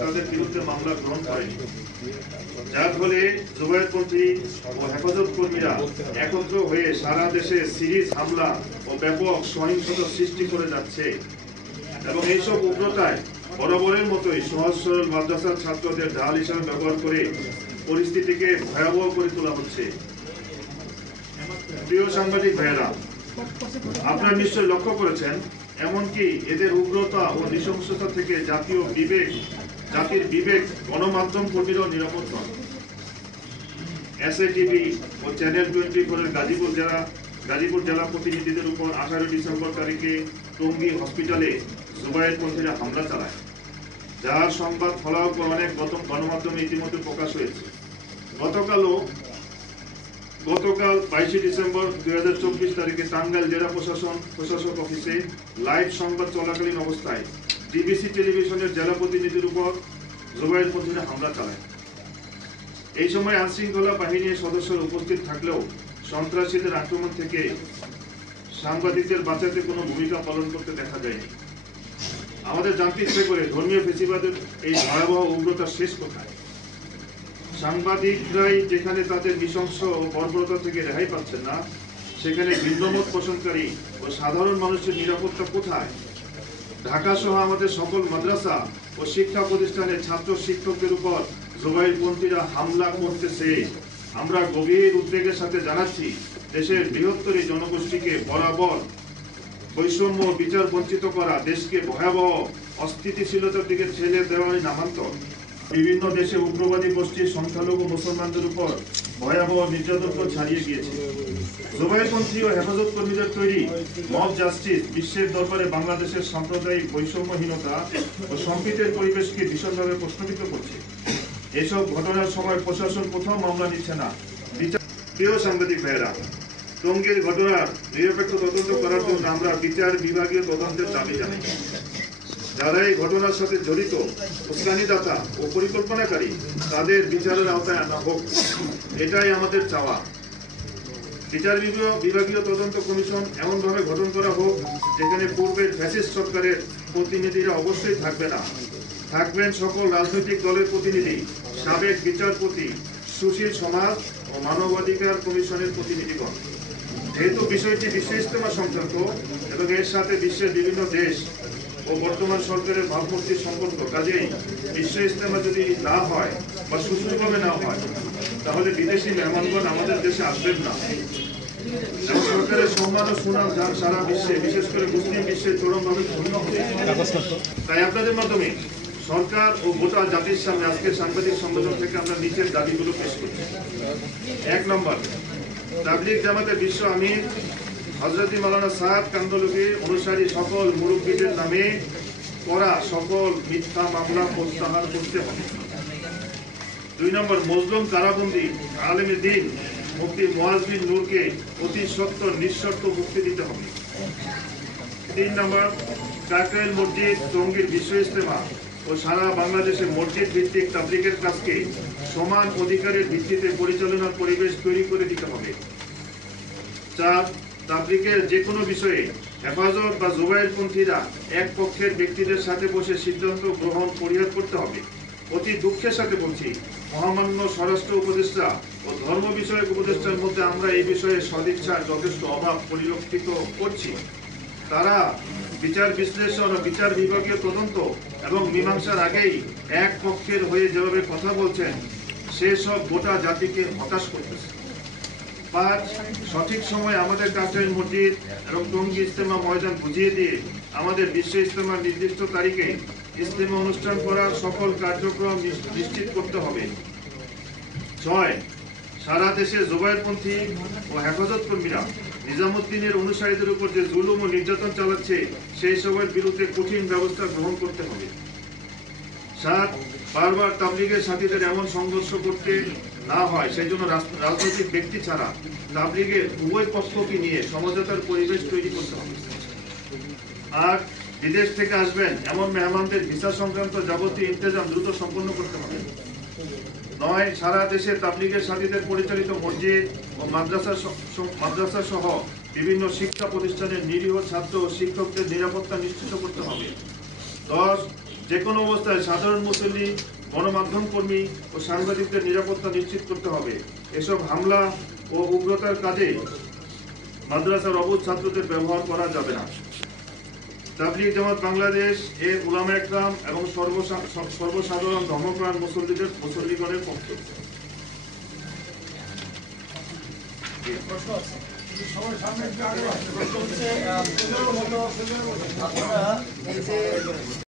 তাদের বিরুদ্ধে মামলা গ্রহণ করেনি, যার ফলে জুবায়েরপন্থী ও হেফাজত কর্মীরা একত্র হয়ে সারা দেশে সিরিজ হামলা ও ব্যাপক সহিংসতা সৃষ্টি করে যাচ্ছে এবং এইসব উগ্রতায় বরাবরের মতোই সহজ সরল মাদ্রাসার ছাত্রদের ঢাল হিসাবে ব্যবহার করে পরিস্থিতিকে ভয়াবহ করে তোলা হচ্ছে। প্রিয় সাংবাদিক ভাইয়েরা, আপনারা নিশ্চয় লক্ষ্য করেছেন, এমনকি এদের উগ্রতা ও নৃশংসতা থেকে জাতির বিবেক গণমাধ্যম কর্মীরাও নিরাপদ নয়। এসএটিভি ও চ্যানেল 24 গাজীপুর জেলা প্রতিনিধিদের উপর 18 ডিসেম্বর তারিখে টঙ্গী হসপিটালে জুবায়েরপন্থীরা হামলা চালায়, যার সংবাদ ফলাফল অনেক গণমাধ্যমে ইতিমধ্যে প্রকাশ হয়েছে। গতকাল 22 ডিসেম্বর 2024 তারিখে টাঙ্গাইল জেলা প্রশাসক অফিসে লাইভ সংবাদ চলাকালীন অবস্থায় ডিবিসি টেলিভিশনের জেলা প্রতিনিধির উপর জুবায়েরপন্থীরা হামলা চালায়। এই সময় আইনশৃঙ্খলা বাহিনীর সদস্যরা উপস্থিত থাকলেও সন্ত্রাসীদের আক্রমণ থেকে সাংবাদিকদের বাঁচাতে কোনো ভূমিকা পালন করতে দেখা যায়নি। আমাদের জানতে ইচ্ছে করে ধর্মীয় ফেসিবাদের এই ভয়াবহ উগ্রতার শেষ কোথায়? সাংবাদিকরাই যেখানে তাদের নৃশংস ও বর্বরতা থেকে রেহাই পাচ্ছেন না, সেখানে ভিন্নমত পোষণকারী ও সাধারণ মানুষের নিরাপত্তা কোথায়? ঢাকা সহ আমাদের সকল মাদ্রাসা ও শিক্ষা প্রতিষ্ঠানের ছাত্র শিক্ষকদের উপর জুবায়েরপন্থীরা হামলা করতেছে। আমরা গভীর উদ্বেগের সাথে জানাচ্ছি, দেশের বৃহত্তর এই জনগোষ্ঠীকে বরাবর বৈষম্য বিচার বঞ্চিত করা দেশকে ভয়াবহ অস্থিতিশীলতার দিকে ঠেলে দেওয়াই নামান্তর। বিভিন্ন দেশে উগ্রবাদী গোষ্ঠীর সংখ্যালঘু মুসলমানদের উপর ভয়াবহ নির্যাতন ছাড়িয়ে গিয়েছে। জুবায়েরপন্থী ও হেফাজত কর্মীদের তৈরি মব জাস্টিস বিশ্বের দরবারে বাংলাদেশের সাম্প্রদায়িক বৈষম্যহীনতা ও সম্প্রীতির পরিবেশকে ভীষণভাবে প্রশ্নবিদ্ধ করছে। এসব ঘটনার সময় প্রশাসন কোথাও মামলা নিচ্ছে না। প্রিয় সাংবাদিক ভাইয়েরা, টঙ্গীর ঘটনার নিরপেক্ষ তদন্ত করার জন্য আমরা বিচার বিভাগীয় তদন্তের দাবি জানাই। যারা এই ঘটনার সাথে জড়িত, উস্কানিদাতা ও পরিকল্পনাকারী, তাদের বিচারের আওতায় আনা হোক, এটাই আমাদের চাওয়া। বিচার বিভাগীয় তদন্ত কমিশন এমনভাবে গঠন করা হোক যেখানে পূর্বের ফ্যাসিস্ট সরকারের প্রতিনিধিরা অবশ্যই থাকবে না, থাকবেন সকল রাজনৈতিক দলের প্রতিনিধি, সাবেক বিচারপতি, সুশীল সমাজ ও মানবাধিকার কমিশনের প্রতিনিধিগণ। যেহেতু বিষয়টি বিশ্ব ইজতেমা সংক্রান্ত এবং এর সাথে বিশ্বের বিভিন্ন দেশ ও বর্তমান সরকারের ভাবমূর্তির সম্পর্ক, কাজেই বিশ্ব ইজতেমা যদি না হয় বা সুষ্ঠুভাবে না হয়, তাহলে বিদেশি মেহমানগণ আমাদের দেশে আসবেন না। সরকারের সম্মান ও সুনাম সারা বিশ্বে, বিশেষ করে মুসলিম বিশ্বে চরমভাবে ক্ষুণ্ণ হবে। তাই আপনাদের মাধ্যমে সরকার ও গোটা জাতির সামনে আজকের সাংবাদিক সম্মেলন থেকে আমরা নিচের দাবিগুলো পেশ করছি। 1 নম্বর, তাবলীগ জামাতের বিশ্ব আমির হযরত মাওলানা সাদ কান্দলভী অনুসারী সকল মুরব্বীদের নামে করা সকল মিথ্যা মামলা প্রত্যাহার করতে হবে। 2 নম্বর, মজলুম কারাবন্দী আলেমে দ্বীন মুফতি মুআজ বিন নূরকে অতি সত্বর নিঃশর্ত মুক্তি দিতে হবে। 3 নম্বর, কাকরাইল মসজিদ টঙ্গীর বিশ্ব ইজতেমা ও সারা বাংলাদেশে মসজিদ ভিত্তিক তাবলীগের কাজকে সমান অধিকারের ভিত্তিতে পরিচালনার পরিবেশ তৈরি করে দিতে হবে। 4, তাবলীগের যে কোনো বিষয়ে হেফাজত বা জুবায়েরপন্থীরা এক পক্ষের ব্যক্তিদের সাথে বসে সিদ্ধান্ত গ্রহণ পরিহার করতে হবে। অতি দুঃখের সাথে বলছি, মহামান্য স্বরাষ্ট্র উপদেষ্টা ও ধর্ম বিষয়ক উপদেষ্টার মধ্যে আমরা এই বিষয়ে সদিচ্ছার যথেষ্ট অভাব পরিলক্ষিত করছি। তারা বিচার বিশ্লেষণ ও বিচার বিভাগীয় তদন্ত এবং মীমাংসার আগেই এক পক্ষের হয়ে যেভাবে কথা বলছেন, সেসব গোটা জাতিকে হতাশ করতেছে। 5, সঠিক সময়ে আমাদের কাকরাইল মসজিদ এবং টঙ্গী ইজতেমা ময়দান বুঝিয়ে দিয়ে আমাদের বিশ্ব ইজতেমার নির্দিষ্ট তারিখে ইজতেমা অনুষ্ঠান করার সকল কার্যক্রম নিশ্চিত করতে হবে। 6, সারা দেশে জুবায়েরপন্থী ও হেফাজত কর্মীরা নিজামুদ্দিনের অনুসারীদের উপর যে জুলুম ও নির্যাতন চালাচ্ছে, সেই সবের বিরুদ্ধে কঠিন ব্যবস্থা গ্রহণ করতে হবে। 7, বারবার তাবলীগের সাথীদের এমন সংঘর্ষ করতে না হয় সেই জন্য রাজনৈতিক ব্যক্তি ছাড়া তাবলীগের উভয় পক্ষকে নিয়ে সমঝোতার পরিবেশ তৈরি করতে হবে। 8, বিদেশ থেকে আসবেন এমন মেহমানদের ভিসা সংক্রান্ত যাবতীয় ইন্তেজাম দ্রুত সম্পন্ন করতে হবে। 9, সারা দেশে তাবলীগের সাথীদের পরিচালিত মসজিদ ও মাদ্রাসা সহ বিভিন্ন শিক্ষা প্রতিষ্ঠানের নিরীহ ছাত্র ও শিক্ষকদের নিরাপত্তা নিশ্চিত করতে হবে। 10, যে কোনো অবস্থায় সাধারণ মুসল্লি, গণমাধ্যম কর্মী ও সাংবাদিকদের নিরাপত্তা নিশ্চিত করতে হবে। এসব হামলা ও উগ্রতার কাজে মাদ্রাসার অবুঝ ছাত্রদের ব্যবহার করা যাবে না। তাবলীগ জামাত বাংলাদেশ এর উলামা একরাম এবং সর্বসাধারণ ধর্মপ্রাণ মুসল্লিগণের পক্ষে। প্রশ্ন আছে প্রশ্ন হচ্ছে আপনারা এই যে